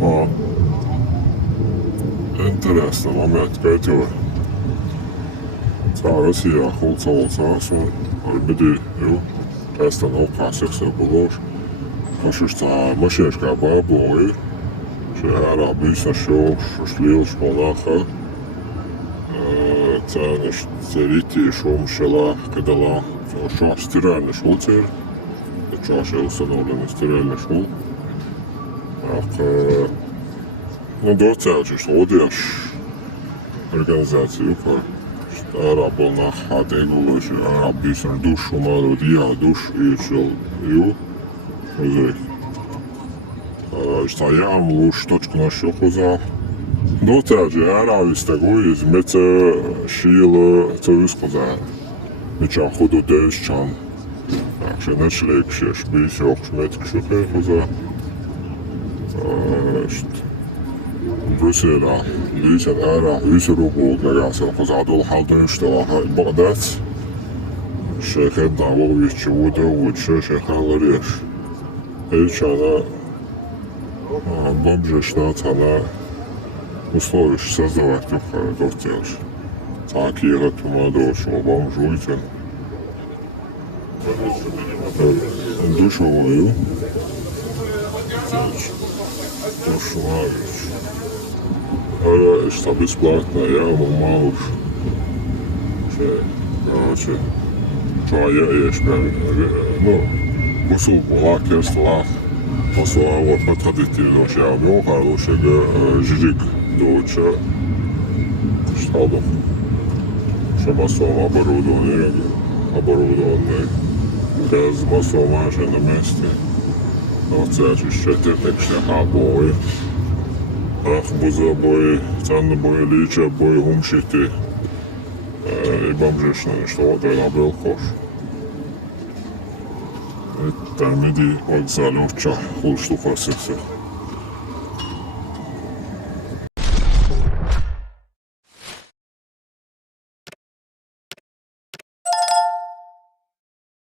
О. Интересно, момент, Катя. Зараз я холцалцас, беди, остановка, все було. Хочу что машинка бабой, что арабиса шел, шли шполаха. Це ріті, що мшела, кидала, що стиральний шов це, якщо ще встановлений стиральний шов. Так, ну, до цього, що одяж організацію, араб был на хате, говорит, араб бисер душу, мало я душ, и шел, ю, стоям, луж, точку на щеку за. До цього же араб з такої, ми це шили, це висказали. Ми чам ходу десь чам. Так, ще не шлик, ще шпись, ох, шметик, що хай Брюсселя, Лysен ära Ysurupuutlega, kun saa tuolla haltuistella badat. Se hentaa voivitsi vuotouvut, se halleries. Ei чана бомжешна цана условия создавать доктелш. Так ехать помадо, что бомжуйте. Душевую. Душевую. Что бесплатно, я ему мало короче, что я прям, ну, кусок лакерства, посла вот подходительно, что я много хорошего жирик доча, что там, что массово оборудование, без массового на месте, но це ж ще технічне обої. Ах, буза-бой, цанно-бой, лича-бой, гумшити. И бомжишно, что вот это был кош. Это меди от залюча, хуй штука все.